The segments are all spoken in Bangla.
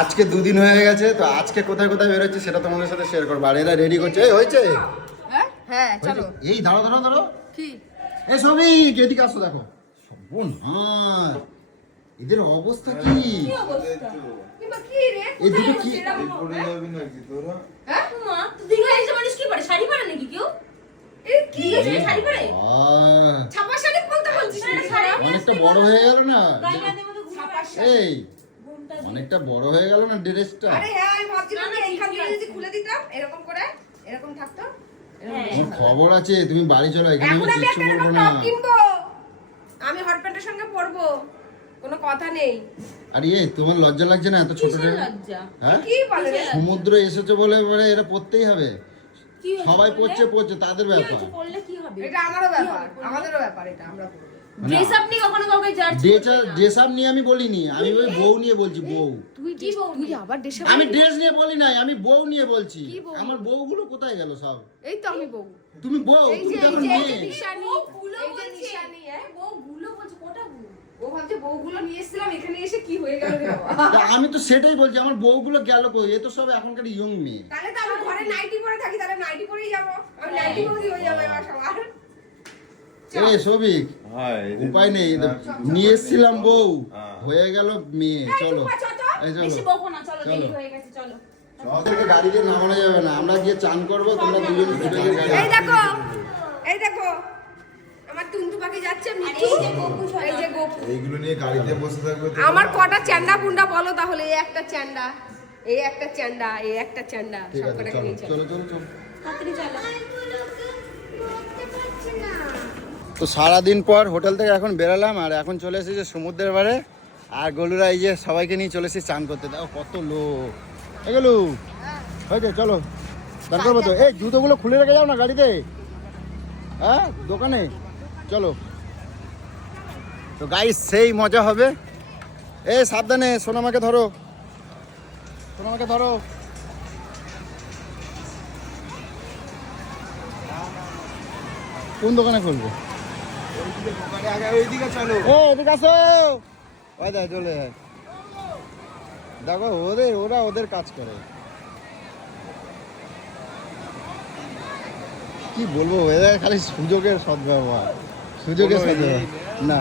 আজকে দুদিন হয়ে গেছে তো আজকে কোথায় কোথায় বেরোচ্ছে সেটা তোমাদের সাথে শেয়ার করব। আর এরা রেডি করছে? এই হয়েছে? হ্যাঁ? হ্যাঁ চলো। এই দাঁড়ো দাঁড়ো দাঁড়ো কি? এই সবই এদিকে আসো দেখো। সর্বনাশ। এদের অবস্থা কি? কিংবা কি রে? এই দুটো কি? হ্যাঁ মা তো দীঘা এসে মানুষ কি পরে শাড়ি পরে নাকি কেউ? এই কি দীঘা শাড়ি পরে? আহ, ছাপা শাড়ি বলতে বলছিস? না অনেকটা বড় হয়ে গেল না? এই। অনেকটা বড় হয়ে গেল না ড্রেসটা? আরে হ্যাঁ আমি ভাবছিলাম যে এইখান থেকে যদি খুলে দিতাম এরকম করে এরকম থাকতো। এরকম হ্যাঁ। আমার খবর আছে তুমি বাড়ি চলো এখানে এখন আমি বলব না। টপ কিনবো। আমি হট প্যান্টের সঙ্গে পরবো কোনো কথা নেই। আর এই তোমার লজ্জা লাগছে না এত ছোট লজ্জা? হ্যাঁ? কি বলে সমুদ্র এসেছে বলে এবারে এরা পড়তেই হবে। সবাই পড়ছে পড়ছে তাদের ব্যাপার। পড়লে কি হবে? এটা আমারও ব্যাপার আমাদেরও ব্যাপার এটা আমরা পরবো ড্রেস আপনি কখনো কাউকে জাজ ড্রেস আপ নিয়ে আমি বলিনি আমি ওই বউ নিয়ে বলছি বউ। তুই কি বউ তুই আবার দেশে আমি ড্রেস নিয়ে বলি নাই আমি বউ নিয়ে বলছি। আমার বউগুলো কোথায় গেল সব? এই তো আমি বউ। তুমি বউ তুমি তো মেয়ে। নিশানি। গুলো এই নিশানি হ্যাঁ বউ গুলো বলছে কোটা ও ভাবছে বউগুলো নিয়ে এসেছিলাম এখানে এসে কি হয়ে গেল রে বাবা? তা আমি তো সেটাই বলছি আমার বউগুলো গেল কই? এ তো সব এখনকার ইয়ং মেয়ে। তাহলে তো আমি ঘরে নাইটি পরে থাকি তাহলে নাইটি পরেই যাব। আমি নাইটি পরেই হয়ে যাব এবার সবার। এ সবিক হ্যাঁ উপায় নেই নিয়ে এসেছিলাম বউ হ্যাঁ। হয়ে গেল মেয়ে চলো। এই চলো চলো চলো। দেরি হয়ে গেছে চলো। নামানো যাবে না আমরা গিয়ে চান করব তোমরা দুজন এই দেখো এই দেখো আমার টুনটু পাখি যাচ্ছে মিঠু। এই যে গোপু সোনা। এই যে গোপু। এইগুলো নিয়ে গাড়িতে বসে থাকবে তো? আমার কটা চ্যান্ডা পুন্ডা বলো তাহলে এই একটা চ্যান্ডা এই একটা চ্যান্ডা এই একটা চ্যান্ডা সব চলো চলো। চলো চলো তো সারাদিন পর হোটেল থেকে এখন বেরালাম আর এখন চলে এসেছি সমুদ্রের পাড়ে। আর গলুরা, এই যে সবাইকে নিয়ে চলে এসেছি চান করতে। দেখো কত লোক। গেলু হয়েছে চলো চান করব তো। এই জুতোগুলো খুলে রেখে যাও না গাড়িতে। হ্যাঁ দোকানে। চলো। তো গাই সেই মজা হবে। এ, সাবধানে, সোনামাকে ধরো। সোনামাকে ধরো। কোন দোকানে খুলবে? এদিকে আসো। ওই দেখ চলে যায় দেখো ওদের ওরা ওদের কাজ করে। কি বলব খালি সুযোগের সদ্ব্যবহার। সুযোগের সদ্ব্যবহার। ইয়ে না।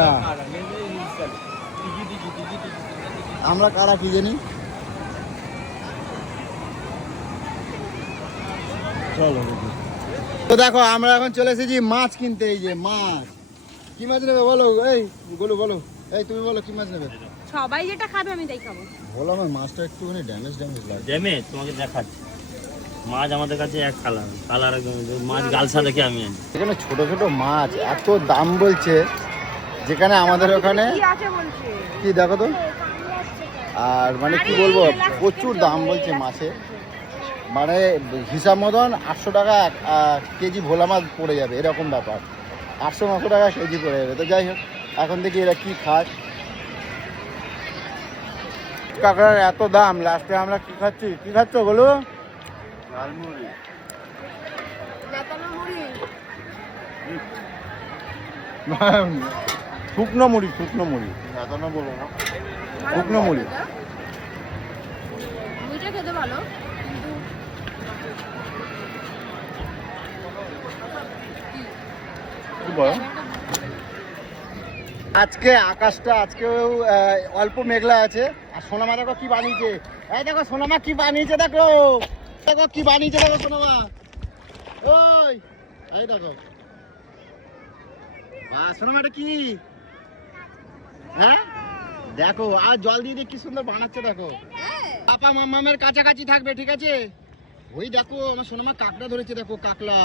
না। আমরা কারা। কি জানি? চলো। তো দেখো আমরা এখন চলে এসেছি মাছ কিনতে এই যে মাছ। কি মাছ নেবে বলো? এই বলো বলো। এই তুমি বলো কি মাছ নেবে? সবাই যেটা খাবে আমি তাই খাব। বলো আমার মাছটা একটুখানি ড্যামেজ ড্যামেজ লাগে ড্যামে তোমাকে দেখাচ্ছি। মাছ আমাদের কাছে এক কালার কালার একদম মাছ গালসা দেখে আমি আনি। এখানে ছোট ছোট মাছ এত দাম বলছে যেখানে আমাদের ওখানে কি কি দেখো তো? আর মানে কি বলব প্রচুর দাম বলছে মাছে। মানে হিসাব মতন আটশো টাকা কেজি ভোলা মাছ পড়ে যাবে এরকম ব্যাপার। আটশো নশো টাকা কেজি পড়ে যাবে। তো যাই হোক এখন দেখি এরা কি খায়। কাঁকড়ার এত দাম লাস্টে আমরা কি খাচ্ছি? কি খাচ্ছ বলো? শুকনো মুড়ি শুকনো মুড়ি। বলো না। শুকনো মুড়ি। খেতে ভালো কি বলো আজকে আকাশটা আজকেও অল্প মেঘলা আছে। আর সোনামা দেখো কি বানিয়েছে। এই দেখো সোনামা কি বানিয়েছে দেখো। দেখো কি বানিয়েছে দেখো সোনামা। ওই এই দেখো। সোনামা এটা কি? হ্যাঁ? দেখো আর জল দিয়ে দিয়ে কি সুন্দর বানাচ্ছে দেখো। পাপা মামামের কাছাকাছি থাকবে ঠিক আছে? ওই দেখো আমার সোনামা কাকড়া ধরেছে দেখো কাকলা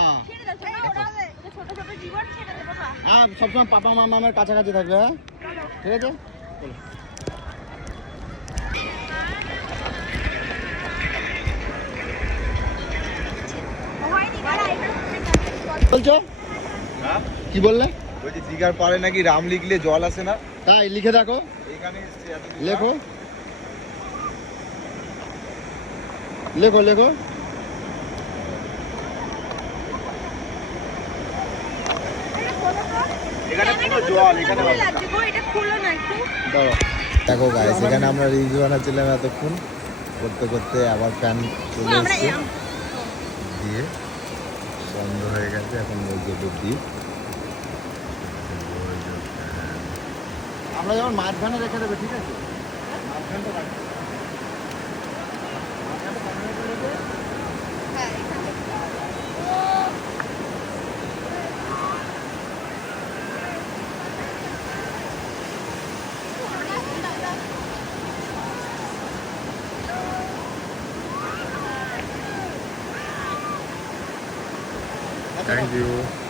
হ্যাঁ সবসময় পাপা আমার কাছাকাছি থাকবে হ্যাঁ? ঠিক আছে? চলো। বলছো? হ্যাঁ? কি বললে? বলছি দীঘার পাড়ে নাকি রাম লিখলে জল আসে না? তাই লিখে দূর। লেখো। লেখো লেখো। এখানে পুরো জল এখানে লাগছে গো এটা খুলো না একটু। দাও দেখো গাইস এখানে আমরা রিলস বানাচ্ছিলাম এতক্ষণ। করতে করতে আবার ফ্যান চলে আমরা এসছে। দিয়ে বন্ধ হয়ে গেছে এখন বলছে বুদ্ধি আমরা যেমন মাঝখানে রেখে দেবে ঠিক আছে? মাঝখানটা thank you.